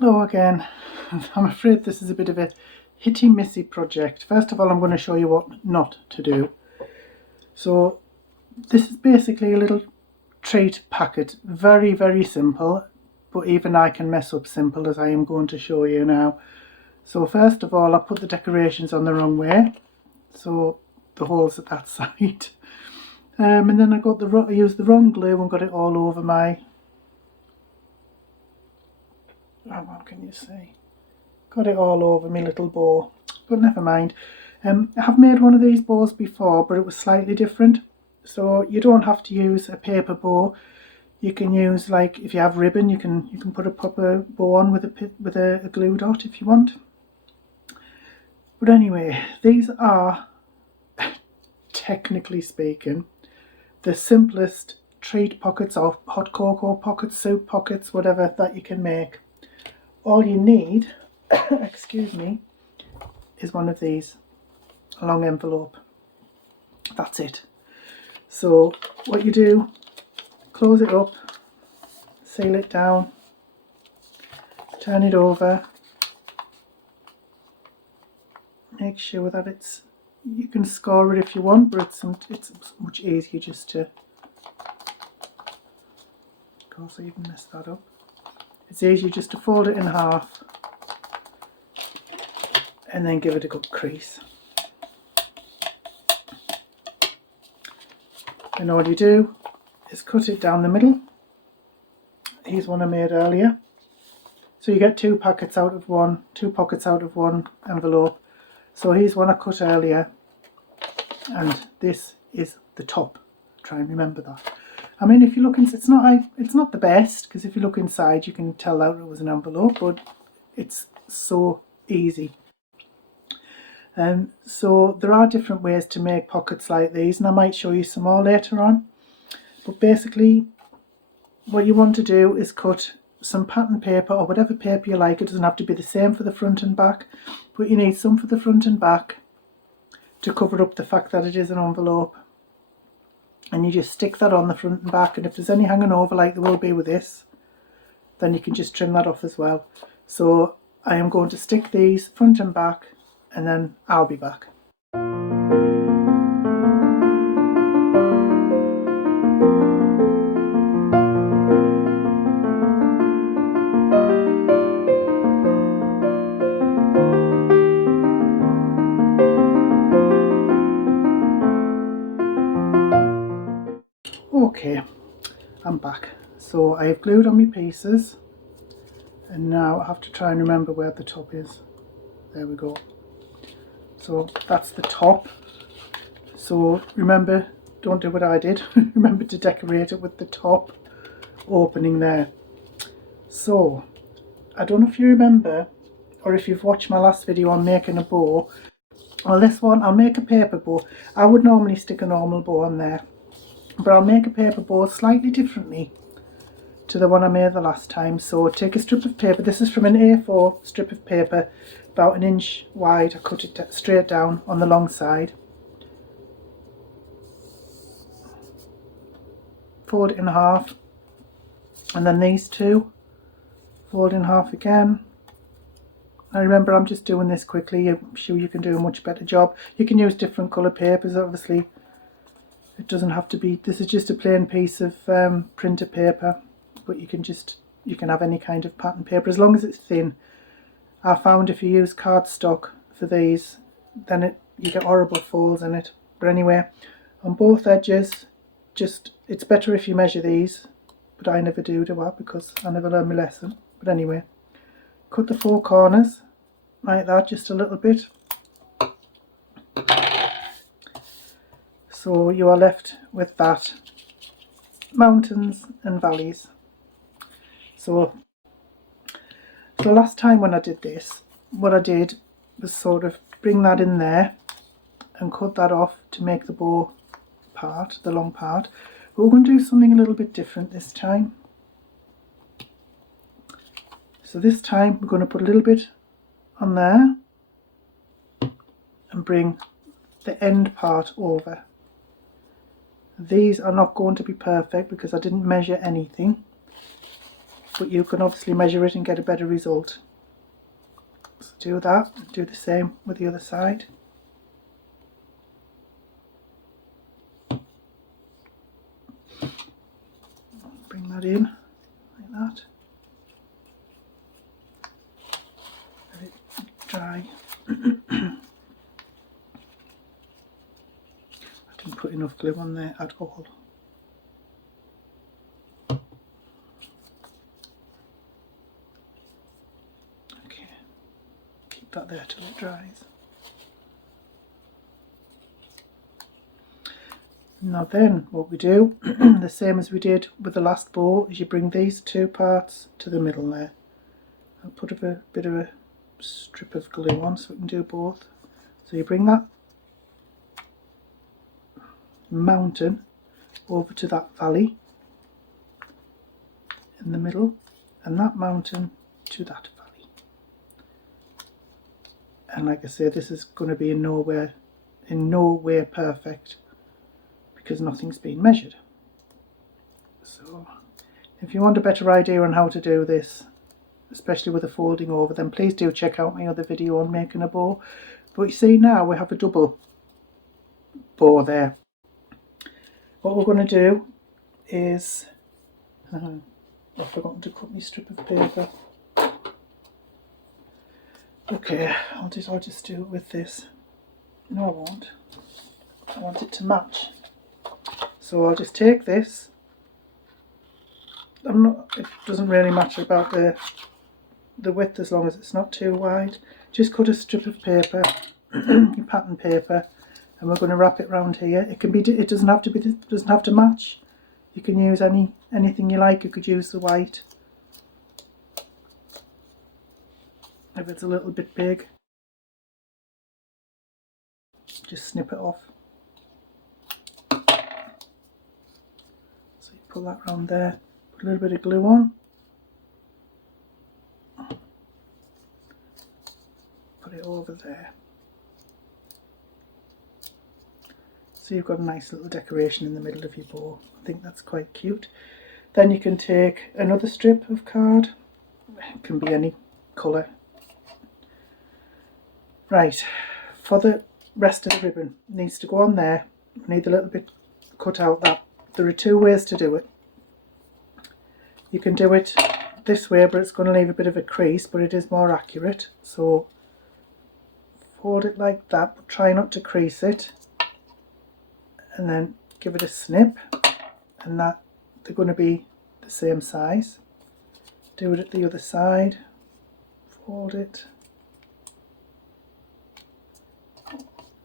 Hello again. I'm afraid this is a bit of a hitty-missy project. First of all, I'm going to show you what not to do. So this is basically a little treat packet. Very, very simple, but even I can mess up simple, as I am going to show you now. So first of all, I put the decorations on the wrong way, so the holes at that side. And then I used the wrong glue and got it all over my, what can you see? Got it all over my little bow, but never mind. I have made one of these bows before, but it was slightly different. So you don't have to use a paper bow. You can use, like, if you have ribbon, you can put a proper bow on with a glue dot if you want. But anyway, these are, technically speaking, the simplest treat pockets or hot cocoa pockets, soup pockets, whatever that you can make. All you need, excuse me, is one of these, a long envelope. That's it. So what you do, close it up, seal it down, turn it over, make sure that you can score it if you want, but it's much easier just to, of course I even messed that up. It's easier just to fold it in half and then give it a good crease. And all you do is cut it down the middle. Here's one I made earlier. So you get two pockets out of one envelope. So here's one I cut earlier, and this is the top. Try and remember that. I mean, if you look inside, it's not the best, because if you look inside you can tell out it was an envelope, but it's so easy. So there are different ways to make pockets like these, and I might show you some more later on. But basically what you want to do is cut some pattern paper or whatever paper you like. It doesn't have to be the same for the front and back, but you need some for the front and back to cover up the fact that it is an envelope. And you just stick that on the front and back, and if there's any hanging over like there will be with this, then you can just trim that off as well. So I am going to stick these front and back, and then I'll be back. Okay, I'm back. So I have glued on my pieces, and now I have to try and remember where the top is. There we go. So that's the top. So remember, don't do what I did. Remember to decorate it with the top opening there. So I don't know if you remember, or if you've watched my last video on making a bow. Well, this one I'll make a paper bow. I would normally stick a normal bow on there, but I'll make a paper bow slightly differently to the one I made the last time. So take a strip of paper. This is from an A4 strip of paper, about 1 inch wide. I cut it straight down on the long side. Fold it in half, and then these two fold in half again. Now remember, I'm just doing this quickly. I'm sure you can do a much better job. You can use different colour papers, obviously. It doesn't have to be, this is just a plain piece of printer paper, but you can have any kind of pattern paper as long as it's thin. I found if you use cardstock for these, then you get horrible folds in it. But anyway, on both edges, it's better if you measure these, but I never do I? Because I never learned my lesson. But anyway, cut the four corners like that, just a little bit. So you are left with that, mountains and valleys. So last time when I did this, what I did was sort of bring that in there and cut that off to make the bow part, the long part. But we're going to do something a little bit different this time. So this time we're going to put a little bit on there and bring the end part over. These are not going to be perfect because I didn't measure anything, but you can obviously measure it and get a better result. So do that, do the same with the other side. Bring that in like that. Let it dry. I didn't put enough glue on there at all. Okay, keep that there till it dries. Now then, what we do, the same as we did with the last bow, is you bring these two parts to the middle there. I'll put a bit of a strip of glue on so we can do both. So you bring that mountain over to that valley in the middle, and that mountain to that valley. And like I say, this is going to be in no way perfect, because nothing's been measured. So if you want a better idea on how to do this, especially with the folding over, then please do check out my other video on making a bow. But you see, now we have a double bow there. What we're going to do is, I've forgotten to cut my strip of paper. Okay, I'll just do it with this. No, I won't. I want it to match. So I'll just take this. It doesn't really matter about the width as long as it's not too wide. Just cut a strip of paper, pattern paper, and we're going to wrap it around here. It doesn't have to match. You can use anything you like. You could use the white if it's a little bit big. Just snip it off. So you pull that round there. Put a little bit of glue on. Put it over there. So you've got a nice little decoration in the middle of your bow. I think that's quite cute. Then you can take another strip of card. It can be any colour. Right, for the rest of the ribbon, it needs to go on there. We need a little bit cut out that. There are two ways to do it. You can do it this way, but it's going to leave a bit of a crease, but it is more accurate. So fold it like that, but try not to crease it. And then give it a snip, and that they're going to be the same size. Do it at the other side. Fold it.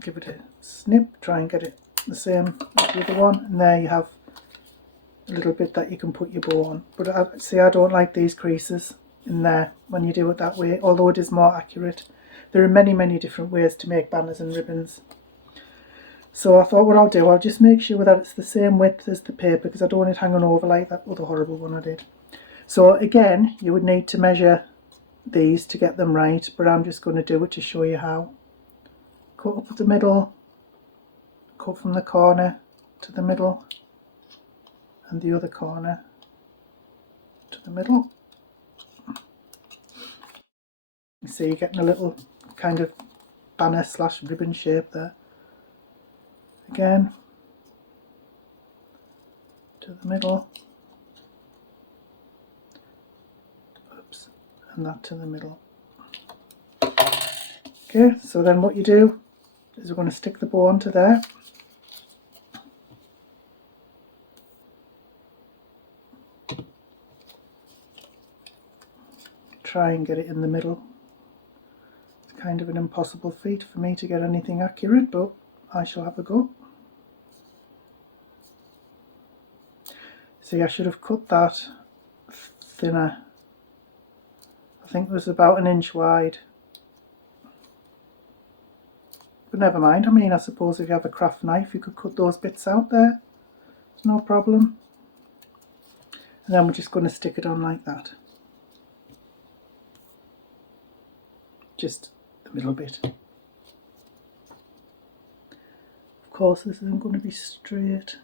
Give it a snip, try and get it the same as the other one, and there you have a little bit that you can put your bow on. But I don't like these creases in there when you do it that way, although it is more accurate. There are many different ways to make banners and ribbons. So I thought what I'll just make sure that it's the same width as the paper, because I don't want it hanging over like that other horrible one I did. So again, you would need to measure these to get them right, but I'm just going to do it to show you how. Cut up the middle, cut from the corner to the middle, and the other corner to the middle. You see you're getting a little kind of banner / ribbon shape there. Again, to the middle, oops, and that to the middle. Okay, so then what you do is we're going to stick the bow onto there. Try and get it in the middle. It's kind of an impossible feat for me to get anything accurate, but I shall have a go. See, I should have cut that thinner. I think it was about 1 inch wide. But never mind, I mean, I suppose if you have a craft knife you could cut those bits out there. It's no problem. And then we're just going to stick it on like that. Just the middle bit. Of course this isn't going to be straight,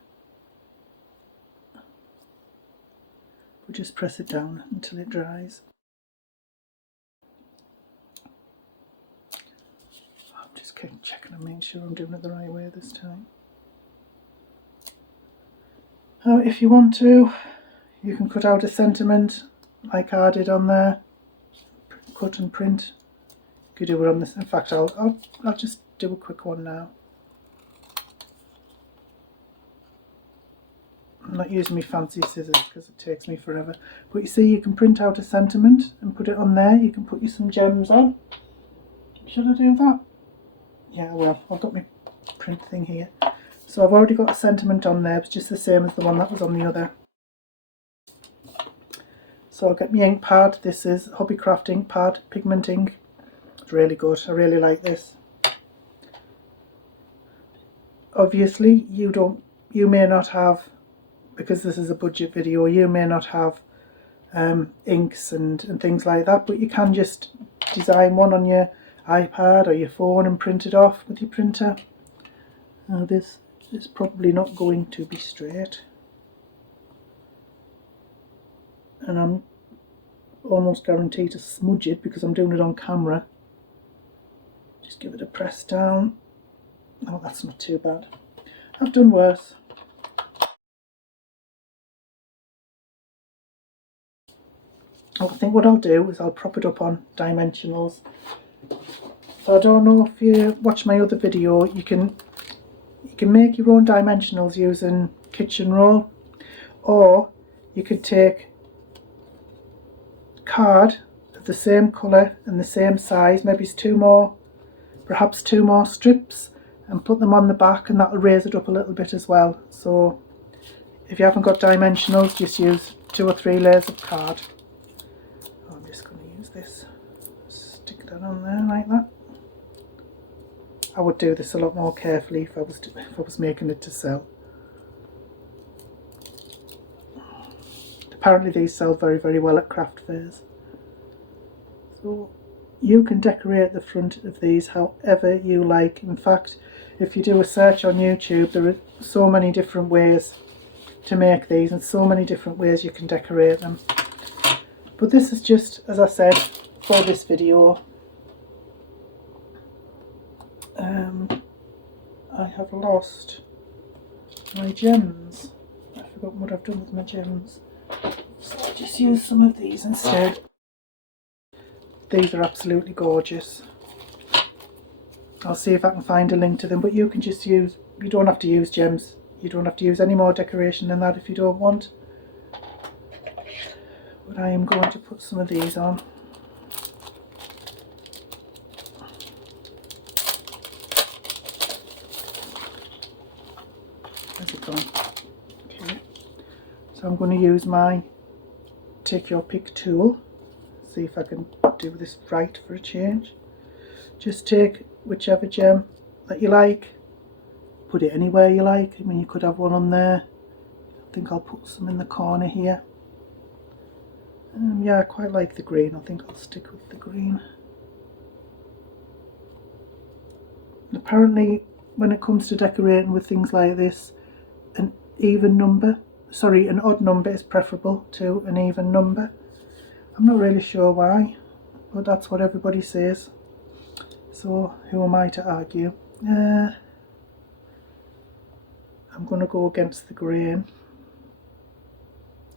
but but just press it down until it dries. I'm just checking and making sure I'm doing it the right way this time. Now, if you want to, you can cut out a sentiment like I did on there, cut and print. You could do it on this. In fact, I'll just do a quick one now. I'm not using my fancy scissors because it takes me forever. But you see, you can print out a sentiment and put it on there. You can put you some gems on. Should I do that? Yeah, well, I've got my print thing here. So I've already got a sentiment on there. It's just the same as the one that was on the other. So I'll get my ink pad. This is Hobbycraft ink pad, pigment ink. It's really good. I really like this. Obviously, you may not have, because this is a budget video, you may not have inks and things like that, but you can just design one on your iPad or your phone and print it off with your printer. Now this is probably not going to be straight, and I'm almost guaranteed to smudge it because I'm doing it on camera. Just give it a press down. Oh, that's not too bad. I've done worse. I think what I'll do is I'll prop it up on dimensionals. So I don't know if you watch my other video, you can make your own dimensionals using kitchen roll, or you could take card of the same colour and the same size, maybe it's perhaps two more strips, and put them on the back, and that'll raise it up a little bit as well. So if you haven't got dimensionals, just use 2 or 3 layers of card. I'm just going to use this, stick that on there like that. I would do this a lot more carefully if I was making it to sell. Apparently these sell very, very well at craft fairs. So you can decorate the front of these however you like. In fact, if you do a search on YouTube, there are so many different ways to make these and so many different ways you can decorate them. But this is just, as I said, for this video. I have lost my gems. I've forgotten what I've done with my gems. So I'll just use some of these instead. These are absolutely gorgeous. I'll see if I can find a link to them, but you can just use, you don't have to use gems. You don't have to use any more decoration than that if you don't want. But I am going to put some of these on. Where's it gone? Okay. So I'm going to use my take your pick tool. See if I can do this right for a change. Just take whichever gem that you like, put it anywhere you like. I mean, you could have one on there. I think I'll put some in the corner here. Yeah, I quite like the green. I think I'll stick with the green. And apparently, when it comes to decorating with things like this, an odd number is preferable to an even number. I'm not really sure why, but that's what everybody says. So who am I to argue? I'm going to go against the grain,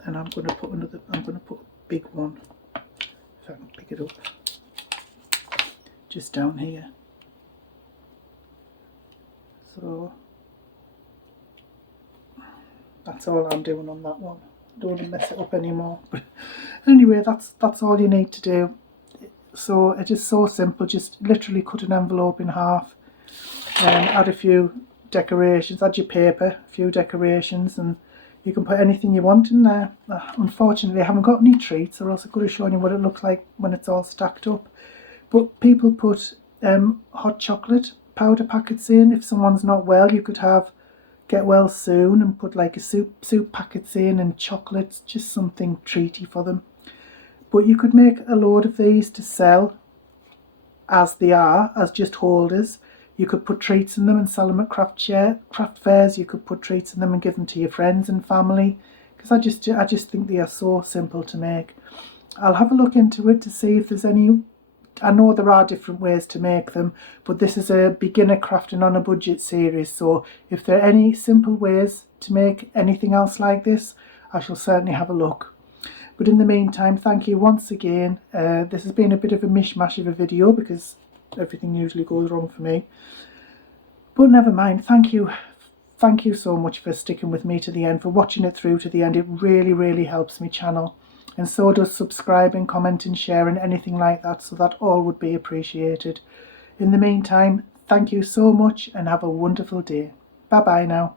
and I'm going to put a big one, if I can pick it up, just down here. So that's all I'm doing on that one. I don't want to mess it up anymore. But anyway, that's all you need to do. So it is so simple. Just literally cut an envelope in half, add a few decorations, add your paper, a few decorations, and you can put anything you want in there. Unfortunately, I haven't got any treats, or else I could have shown you what it looks like when it's all stacked up. But people put hot chocolate powder packets in. If someone's not well, you could have get well soon and put like a soup packets in, and chocolates, just something treaty for them. But you could make a load of these to sell as they are, as just holders. You could put treats in them and sell them at craft fairs. You could put treats in them and give them to your friends and family, because I just think they are so simple to make. I'll have a look into it to see if there's any. I know there are different ways to make them, but this is a beginner crafting on a budget series, so if there are any simple ways to make anything else like this, I shall certainly have a look. But in the meantime, thank you once again. This has been a bit of a mishmash of a video because everything usually goes wrong for me. But never mind, thank you. Thank you so much for sticking with me to the end, for watching it through to the end. It really, really helps me channel. And so does subscribing, commenting, sharing, anything like that, so that all would be appreciated. In the meantime, thank you so much and have a wonderful day. Bye bye now.